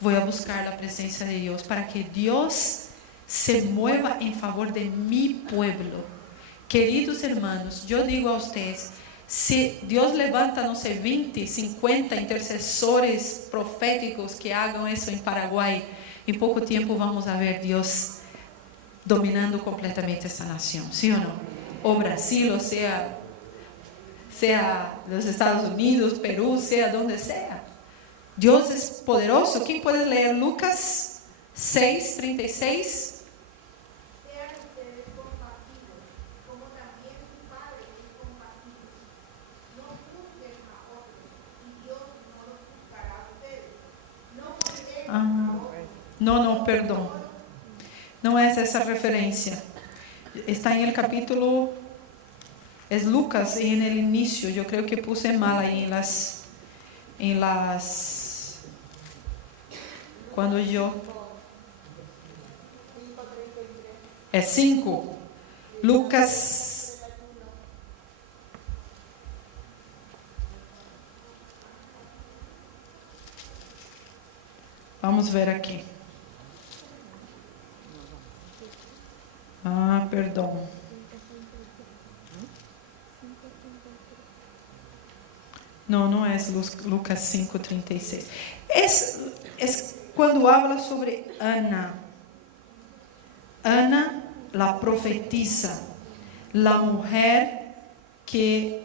voy a buscar la presencia de Dios para que Dios se mueva en favor de mi pueblo. Queridos hermanos, yo digo a ustedes, si Dios levanta, no sé, 20, 50 intercesores proféticos que hagan eso en Paraguay, en poco tiempo vamos a ver Dios dominando completamente esta nación, ¿sí o no? O Brasil, o sea los Estados Unidos, Perú, sea donde sea. Dios es poderoso. ¿Quién puede leer Lucas 6, 36? No, perdón. No es esa referencia. Está en el capítulo, es Lucas, en el inicio. Yo creo que puse mal ahí en las cuando yo es 5. Lucas vamos ver aqui. Perdão. Não é Lucas 5:36. Es quando habla sobre Ana. Ana, la profetisa, la mujer que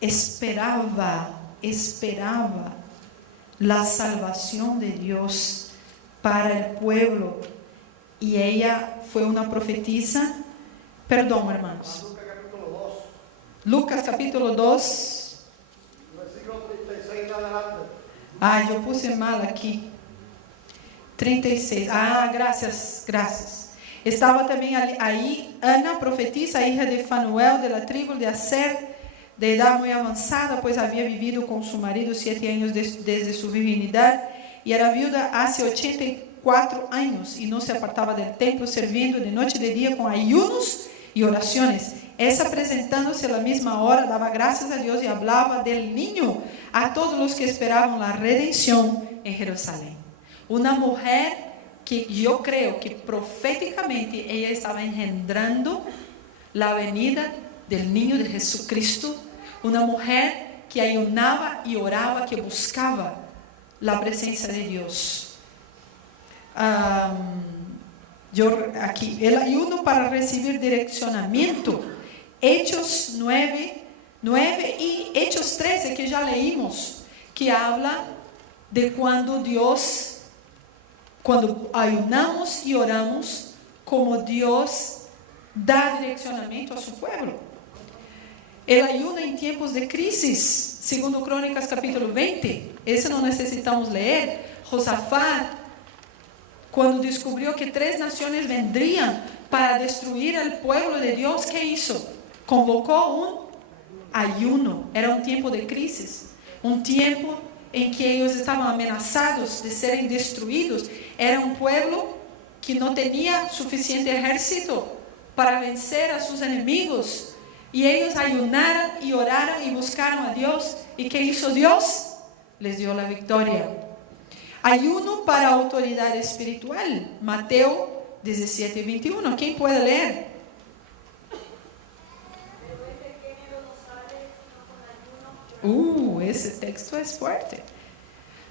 esperaba la salvación de Dios para el pueblo, y ella fue una profetisa. Perdón, hermanos. Lucas capítulo 2, versículo 36 en adelante. yo puse mal aquí. 36. Gracias. Estaba también ahí Ana, profetisa, hija de Fanuel, de la tribu de Aser, de edad muy avanzada, pues había vivido con su marido 7 años desde su virginidad, y era viuda hace 84 años, y no se apartaba del templo, sirviendo de noche y de día con ayunos y oraciones. Esa, presentándose a la misma hora, daba gracias a Dios y hablaba del niño a todos los que esperaban la redención en Jerusalén. Una mujer que yo creo que proféticamente ella estaba engendrando la venida del niño de Jesucristo. Una mujer que ayunaba y oraba, que buscaba la presencia de Dios. Aquí, el ayuno para recibir direccionamiento. Hechos 9 y Hechos 13, que ya leímos, que habla de cuando ayunamos y oramos, como Dios da direccionamiento a su pueblo. El ayuno en tiempos de crisis, segundo Crónicas capítulo 20, ese no necesitamos leer. Josafat, cuando descubrió que 3 naciones vendrían para destruir al pueblo de Dios, ¿qué hizo? Convocó un ayuno. Era un tiempo de crisis, un tiempo en que ellos estaban amenazados de ser destruidos. Era un pueblo que no tenía suficiente ejército para vencer a sus enemigos, y ellos ayunaron y oraron y buscaron a Dios. ¿Y qué hizo Dios? Les dio la victoria. Ayuno para autoridad espiritual, Mateo 17:21. ¿Quién puede leer? Ese texto es fuerte.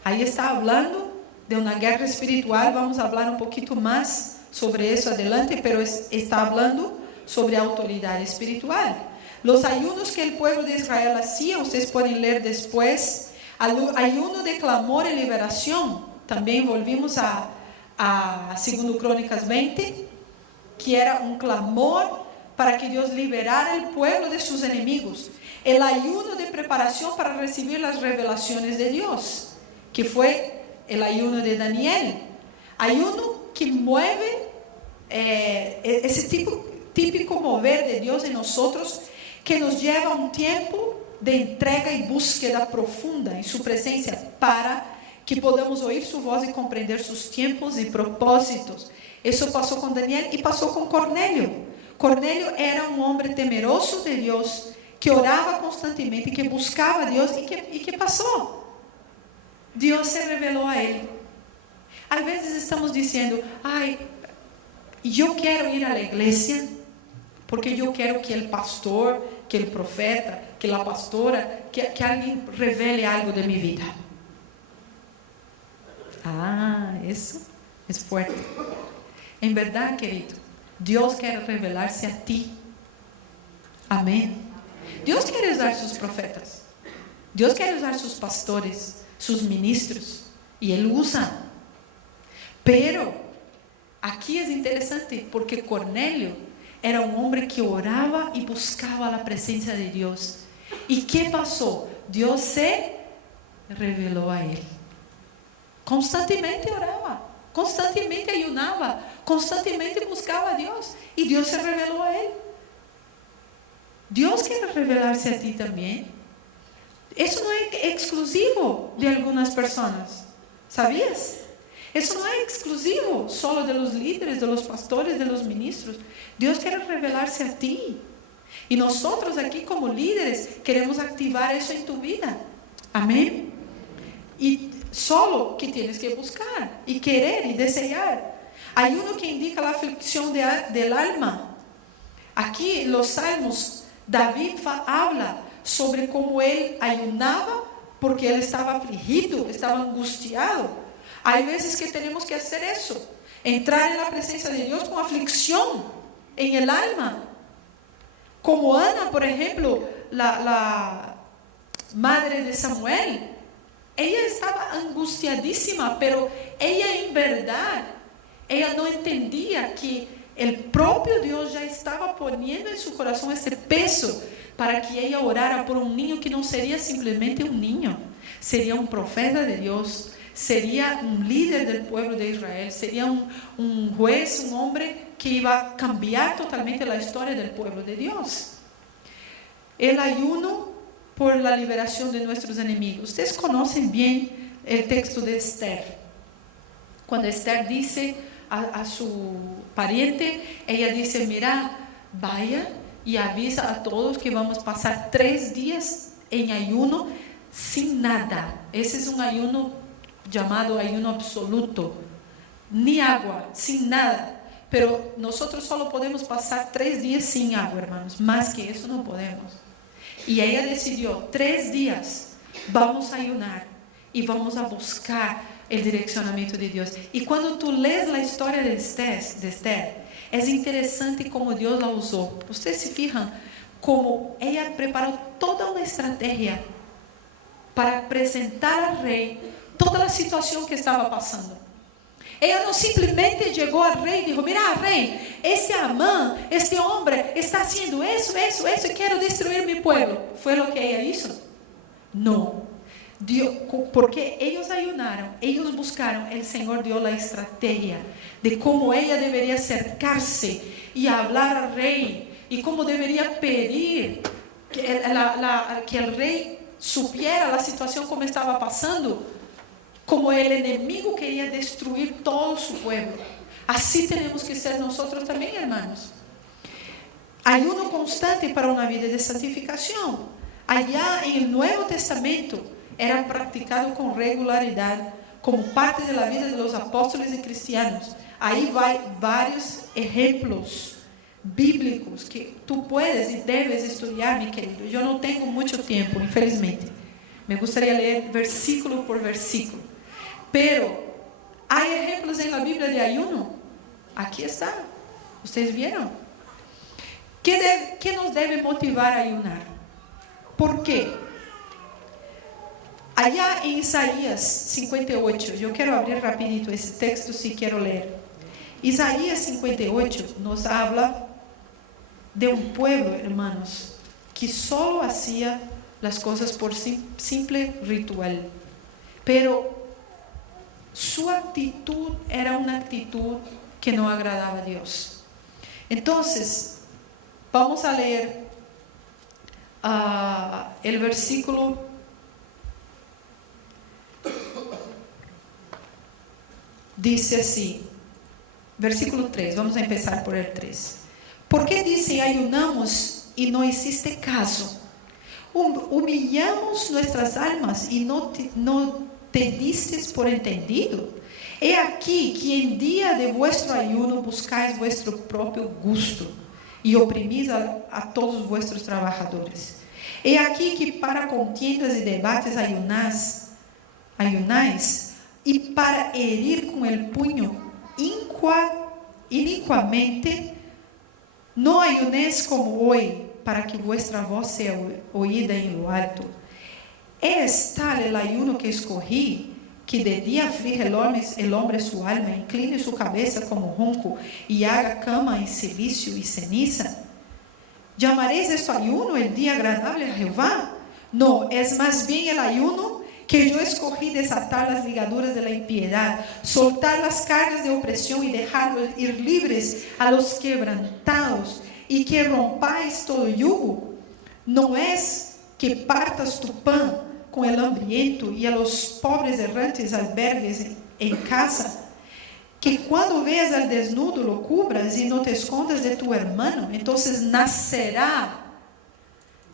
Ahí está hablando de una guerra espiritual. Vamos a hablar un poquito más sobre eso adelante, pero está hablando sobre autoridad espiritual. Los ayunos que el pueblo de Israel hacía, ustedes pueden leer después. Ayuno de clamor y liberación. También volvimos a 2 Crónicas 20, que era un clamor para que Dios liberara al pueblo de sus enemigos. El ayuno de preparación para recibir las revelaciones de Dios, que fue el ayuno de Daniel. Ayuno que mueve ese típico mover de Dios en nosotros, que nos lleva a un tiempo de entrega y búsqueda profunda en su presencia, para que podamos oír su voz y comprender sus tiempos y propósitos. Eso pasó con Daniel y pasó con Cornelio. Cornelio era un hombre temeroso de Dios, que oraba constantemente, que buscaba a Dios. ¿Y qué pasó? Dios se reveló a él. A veces estamos diciendo, ay, yo quiero ir a la iglesia porque yo quiero que el pastor, que el profeta, que la pastora, que alguien revele algo de mi vida. Eso es fuerte. En verdad, querido, Dios quiere revelarse a ti. Amén. Dios quiere usar sus profetas. Dios quiere usar sus pastores, sus ministros. Y Él usa. Pero aquí es interesante porque Cornelio era un hombre que oraba y buscaba la presencia de Dios. ¿Y qué pasó? Dios se reveló a él. Constantemente oraba, constantemente ayunaba, constantemente buscaba a Dios. Y Dios se reveló a él. Dios quiere revelarse a ti también. Eso no es exclusivo de algunas personas. ¿Sabías? Eso no es exclusivo solo de los líderes, de los pastores, de los ministros. Dios quiere revelarse a ti. Y nosotros aquí como líderes queremos activar eso en tu vida. Amén. Y solo que tienes que buscar y querer y desear. Hay uno que indica la aflicción del alma. Aquí en los salmos, David habla sobre cómo él ayunaba porque él estaba afligido, estaba angustiado. Hay veces que tenemos que hacer eso, entrar en la presencia de Dios con aflicción en el alma. Como Ana, por ejemplo, la madre de Samuel, ella estaba angustiadísima, pero ella en verdad, ella no entendía que el propio Dios ya estaba poniendo en su corazón ese peso para que ella orara por un niño que no sería simplemente un niño, sería un profeta de Dios, sería un líder del pueblo de Israel, sería un juez, un hombre que iba a cambiar totalmente la historia del pueblo de Dios. El ayuno por la liberación de nuestros enemigos. Ustedes conocen bien el texto de Esther. Cuando Esther dice a su pariente, ella dice, mira, vaya y avisa a todos que vamos a pasar 3 días en ayuno sin nada. Ese es un ayuno llamado ayuno absoluto, ni agua, sin nada. Pero nosotros solo podemos pasar 3 días sin agua, hermanos. Más que eso no podemos. Y ella decidió, 3 días vamos a ayunar y vamos a buscar el direccionamiento de Dios. Y cuando tú lees la historia de Esther, es interesante cómo Dios la usó. Ustedes se fijan cómo ella preparó toda una estrategia para presentar al rey toda la situación que estaba pasando. Ella no simplemente llegó al rey y dijo, mira rey, ese Amán, este hombre está haciendo eso y quiero destruir mi pueblo. ¿Fue lo que ella hizo? No. Porque ellos ayunaron, ellos buscaron, el Señor dio la estrategia de cómo ella debería acercarse y hablar al rey y cómo debería pedir que el rey supiera la situación como estaba pasando. Como el enemigo quería destruir todo su pueblo. Así tenemos que ser nosotros también, hermanos. Ayuno constante para una vida de santificación. Allá en el Nuevo Testamento era practicado con regularidad como parte de la vida de los apóstoles y cristianos. Ahí hay varios ejemplos bíblicos que tú puedes y debes estudiar, mi querido. Yo no tengo mucho tiempo, infelizmente. Me gustaría leer versículo por versículo. Pero hay ejemplos en la Biblia de ayuno. Aquí está. Ustedes vieron. ¿Qué nos debe motivar a ayunar? ¿Por qué? Allá en Isaías 58, yo quiero abrir rapidito ese texto si quiero leer. Isaías 58 nos habla de un pueblo, hermanos, que solo hacía las cosas por simple ritual. Pero su actitud era una actitud que no agradaba a Dios. Entonces, vamos a leer el versículo. Dice así, versículo 3, vamos a empezar por el 3. ¿Por qué dice ayunamos y no hiciste caso? Humillamos nuestras almas y no te diste por entendido. He aquí que en día de vuestro ayuno buscáis vuestro propio gusto y oprimís a todos vuestros trabajadores. He aquí que para contiendas y debates ayunáis, y para herir con el puño inicuamente, no ayunéis como hoy, para que vuestra voz sea oída en lo alto. Es tal el ayuno que escogí, que de día aflige el hombre su alma, incline su cabeza como junco, y haga cama en silicio y ceniza. ¿Llamaréis esto ayuno, el día agradable a Jehová? No, es más bien el ayuno que yo escogí: desatar las ligaduras de la impiedad, soltar las cargas de opresión y dejarlos ir libres a los quebrantados, y que rompáis todo yugo. No es que partas tu pan con el hambriento y a los pobres errantes albergues en casa, que cuando veas al desnudo lo cubras y no te escondas de tu hermano. Entonces nacerá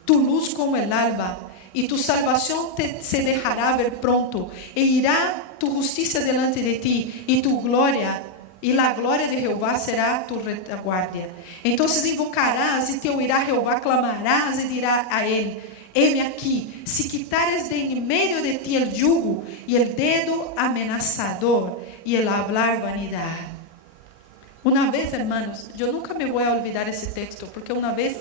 tu luz como el alba, y tu salvación se dejará ver pronto, e irá tu justicia delante de ti, y tu gloria, y la gloria de Jehová será tu retaguardia. Entonces invocarás y te oirá Jehová, clamarás y dirá a él: heme aquí. Si quitares de en medio de ti el yugo y el dedo amenazador y el hablar vanidad. Una vez, hermanos, yo nunca me voy a olvidar ese texto, porque una vez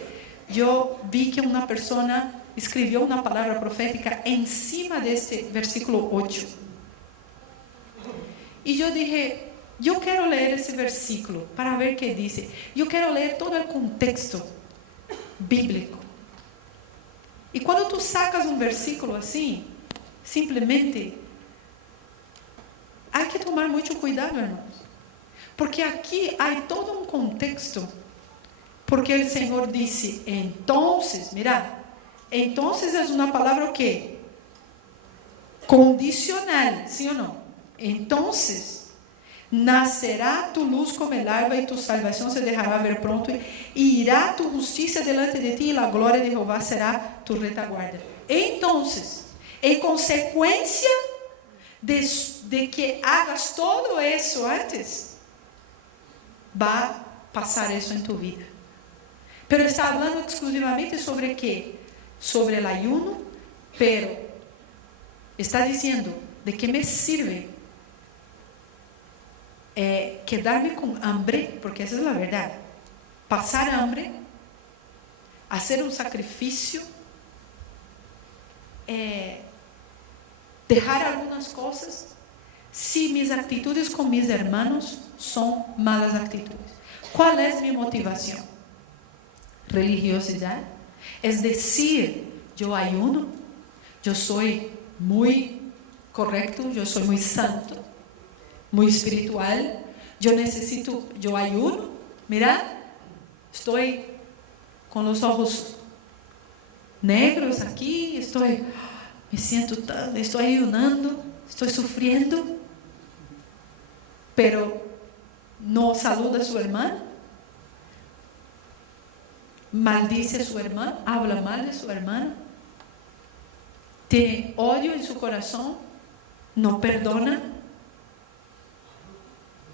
yo vi que una persona escribió una palabra profética encima de este versículo 8. Y yo dije: yo quiero leer ese versículo para ver qué dice. Yo quiero leer todo el contexto bíblico. Y cuando tú sacas un versículo así, simplemente hay que tomar mucho cuidado, hermanos, porque aquí hay todo un contexto. Porque el Señor dice: entonces, mira, entonces es una palabra que condicional, ¿sí o no? Entonces nacerá tu luz como el alba, y tu salvación se dejará ver pronto, y irá tu justicia delante de ti, y la gloria de Jehová será tu retaguardia. Entonces, en consecuencia de que hagas todo eso antes, va a pasar eso en tu vida. Pero está hablando exclusivamente sobre qué? Sobre el ayuno, pero está diciendo: ¿de qué me sirve quedarme con hambre? Porque esa es la verdad. Pasar hambre, hacer un sacrificio, dejar algunas cosas, si mis actitudes con mis hermanos son malas actitudes. ¿Cuál es mi motivación? Religiosidad. Es decir, yo ayuno, yo soy muy correcto, yo soy muy santo, muy espiritual, yo ayuno, mira, estoy con los ojos negros aquí, estoy ayunando, estoy sufriendo, pero no saluda a su hermano, maldice a su hermano, habla mal de su hermano, tiene odio en su corazón, no perdona,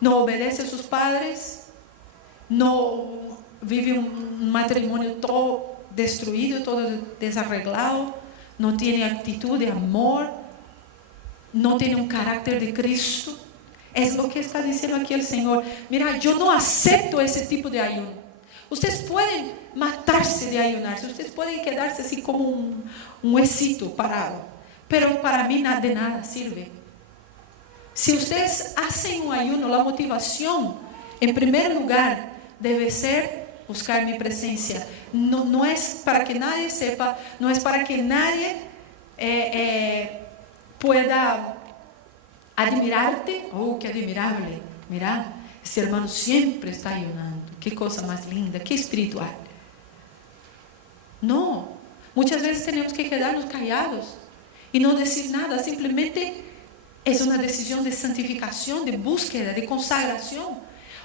no obedece a sus padres, no vive un matrimonio todo destruido, todo desarreglado, no tiene actitud de amor, no tiene un carácter de Cristo. Es lo que está diciendo aquí el Señor. Mira, yo no acepto ese tipo de ayuno. Ustedes pueden matarse de ayunarse, ustedes pueden quedarse así como un huesito parado, pero para mí de nada sirve. Si ustedes hacen un ayuno, la motivación, en primer lugar, debe ser buscar mi presencia. No es para que nadie sepa, no es para que nadie pueda admirarte. Oh, qué admirable, mira, ese hermano siempre está ayunando, qué cosa más linda, qué espiritual. No, muchas veces tenemos que quedarnos callados y no decir nada, simplemente es una decisión de santificación, de búsqueda, de consagración.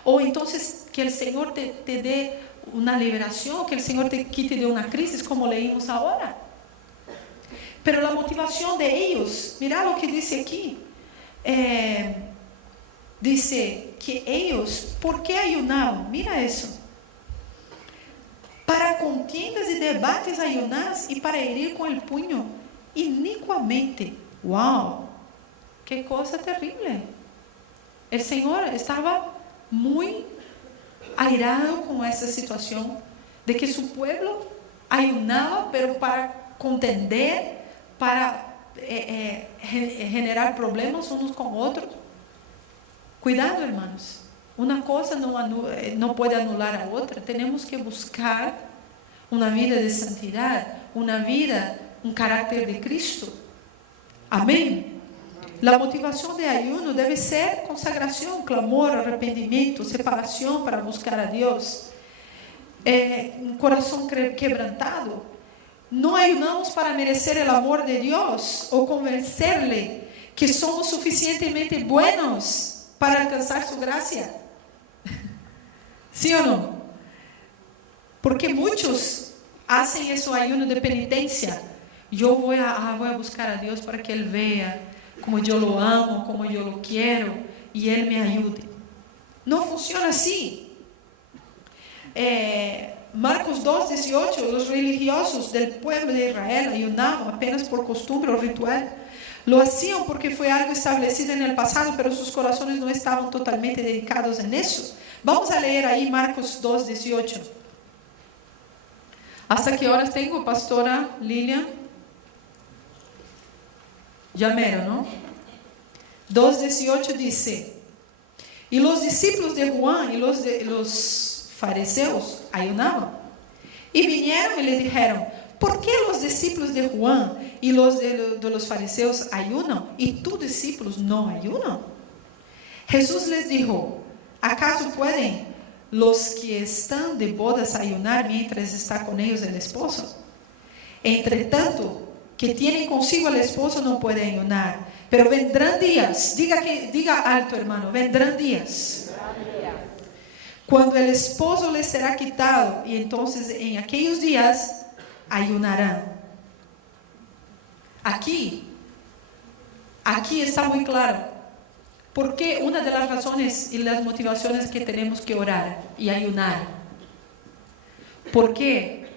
O entonces que el Señor te dé una liberación, que el Señor te quite de una crisis, como leímos ahora. Pero la motivación de ellos, mira lo que dice aquí, dice que ellos, ¿por qué ayunaban? Mira eso. Para contiendas y debates ayunas y para herir con el puño inicuamente. ¡Wow! ¡Qué cosa terrible! El Señor estaba muy airado con esa situación de que su pueblo ayunaba, pero para contender, para generar problemas unos con otros. Cuidado, hermanos. Una cosa no puede anular a otra. Tenemos que buscar una vida de santidad, una vida, un carácter de Cristo. Amén. La motivación de ayuno debe ser consagración, clamor, arrepentimiento, separación para buscar a Dios. Un corazón quebrantado. No ayunamos para merecer el amor de Dios o convencerle que somos suficientemente buenos para alcanzar su gracia. ¿Sí o no? Porque muchos hacen eso ayuno de penitencia. Yo voy a buscar a Dios para que Él vea como yo lo amo, como yo lo quiero y Él me ayude. No funciona así. Marcos 2:18, los religiosos del pueblo de Israel ayunaban apenas por costumbre o ritual. Lo hacían porque fue algo establecido en el pasado, pero sus corazones no estaban totalmente dedicados en eso. Vamos a leer ahí Marcos 2:18. ¿Hasta qué horas tengo, pastora Lilian? Ya mero, ¿no? 2:18 dice: y los discípulos de Juan y los fariseos ayunaban. Y vinieron y le dijeron: ¿por qué los discípulos de Juan y los de los fariseos ayunan y tus discípulos no ayunan? Jesús les dijo: ¿acaso pueden los que están de bodas ayunar mientras está con ellos el esposo? Entre tanto, que tienen consigo el esposo no puede ayunar, pero vendrán días, diga alto, hermano, vendrán días cuando el esposo les será quitado, y entonces en aquellos días ayunarán. Aquí está muy claro porque una de las razones y las motivaciones que tenemos que orar y ayunar, porque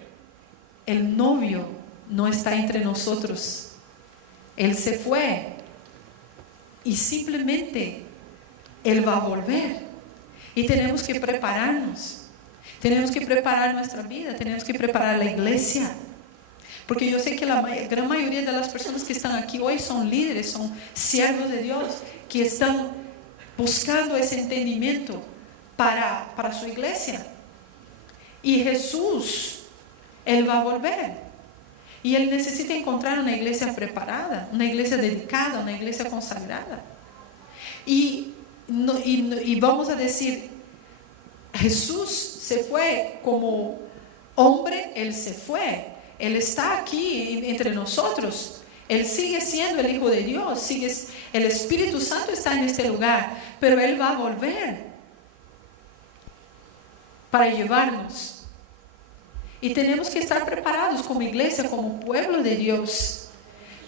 el novio no está entre nosotros. Él se fue y simplemente Él va a volver. Y tenemos que prepararnos. Tenemos que preparar nuestra vida. Tenemos que preparar la iglesia. Porque yo sé que la gran mayoría de las personas que están aquí hoy son líderes, son siervos de Dios, que están buscando ese entendimiento para su iglesia. Y Jesús, Él va a volver. Y Él necesita encontrar una iglesia preparada, una iglesia dedicada, una iglesia consagrada. Y vamos a decir, Jesús se fue como hombre, Él se fue. Él está aquí entre nosotros. Él sigue siendo el Hijo de Dios. El Espíritu Santo está en este lugar. Pero Él va a volver para llevarnos. Y tenemos que estar preparados como iglesia, como pueblo de Dios.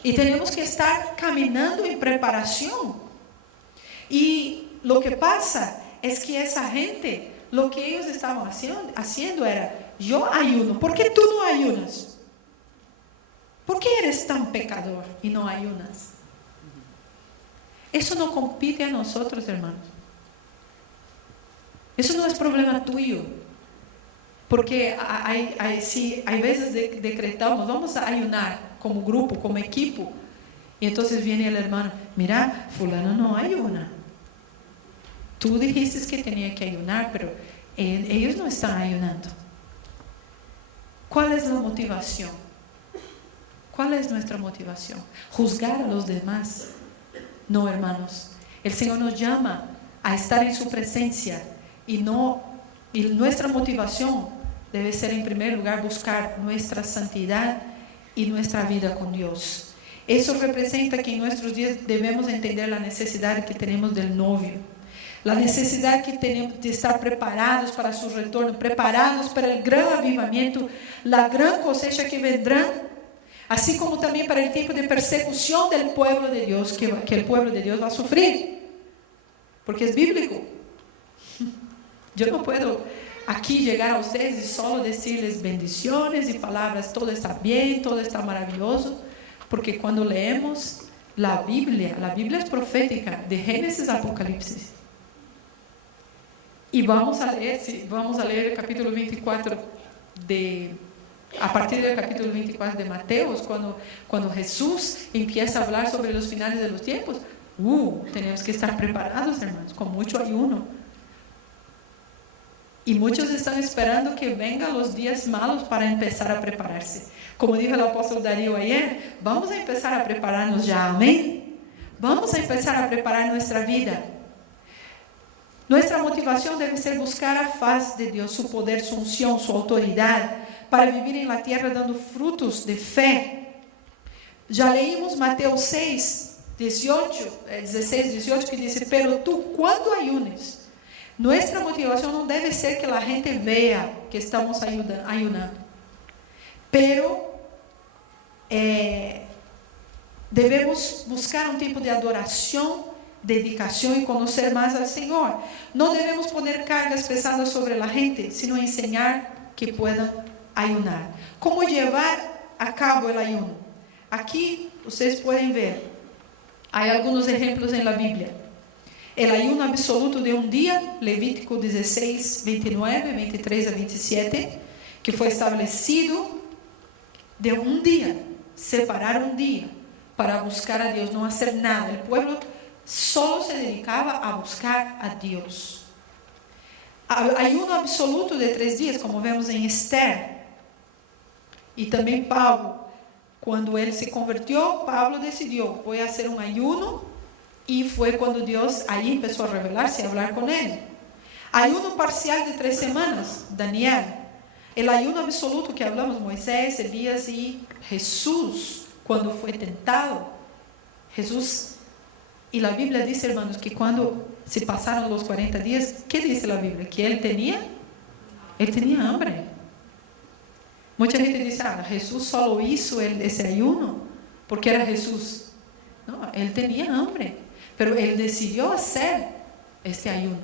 Y tenemos que estar caminando en preparación. Y lo que pasa es que esa gente, lo que ellos estaban haciendo era: yo ayuno, ¿por qué tú no ayunas? ¿Por qué eres tan pecador y no ayunas? Eso no compete a nosotros, hermanos. Eso no es problema tuyo. Porque hay veces decretamos, vamos a ayunar como grupo, como equipo. Y entonces viene el hermano: mira, fulano no ayuna. Tú dijiste que tenía que ayunar, pero ellos no están ayunando. ¿Cuál es la motivación? ¿Cuál es nuestra motivación? ¿Juzgar a los demás? No, hermanos. El Señor nos llama a estar en su presencia y nuestra motivación debe ser, en primer lugar, buscar nuestra santidad y nuestra vida con Dios. Eso representa que en nuestros días debemos entender la necesidad que tenemos del novio, la necesidad que tenemos de estar preparados para su retorno, preparados para el gran avivamiento, la gran cosecha que vendrá, así como también para el tiempo de persecución del pueblo de Dios, que el pueblo de Dios va a sufrir. porque es bíblico. Yo no puedo aquí llegar a ustedes y solo decirles bendiciones y palabras, todo está bien, todo está maravilloso, porque cuando leemos la Biblia es profética, de Génesis a Apocalipsis. Y vamos a leer el capítulo 24 a partir del capítulo 24 de Mateos, cuando Jesús empieza a hablar sobre los finales de los tiempos. Tenemos que estar preparados, hermanos, con mucho ayuno. Y muchos están esperando que vengan los días malos para empezar a prepararse. Como dijo el apóstol Darío ayer, vamos a empezar a prepararnos ya, amén. Vamos a empezar a preparar nuestra vida. Nuestra motivación debe ser buscar a faz de Dios, su poder, su unción, su autoridad, para vivir en la tierra dando frutos de fe. Ya leímos Mateo 6, 16, 18, que dice, pero tú cuando ayunes, nuestra motivación no debe ser que la gente vea que estamos ayunando, pero debemos buscar un tiempo de adoración, dedicación y conocer más al Señor. No debemos poner cargas pesadas sobre la gente, sino enseñar que puedan ayunar. ¿Cómo llevar a cabo el ayuno? Aquí ustedes pueden ver, hay algunos ejemplos en la Biblia. El ayuno absoluto de un día, Levítico 16, 29, 23 a 27, que fue establecido de un día, separar un día para buscar a Dios, no hacer nada. El pueblo solo se dedicaba a buscar a Dios. Ayuno absoluto de 3 días, como vemos en Esther. Y también Pablo, cuando él se convirtió, Pablo decidió, voy a hacer un ayuno. Y fue cuando Dios ahí empezó a revelarse, a hablar con él. Ayuno parcial de 3 semanas, Daniel. El ayuno absoluto que hablamos, Moisés, Elías y Jesús, cuando fue tentado. Jesús, y la Biblia dice, hermanos, que cuando se pasaron los 40 días, ¿qué dice la Biblia? Que él tenía hambre. Mucha gente dice, Jesús solo hizo ese ayuno porque era Jesús. No, él tenía hambre. Pero él decidió hacer este ayuno.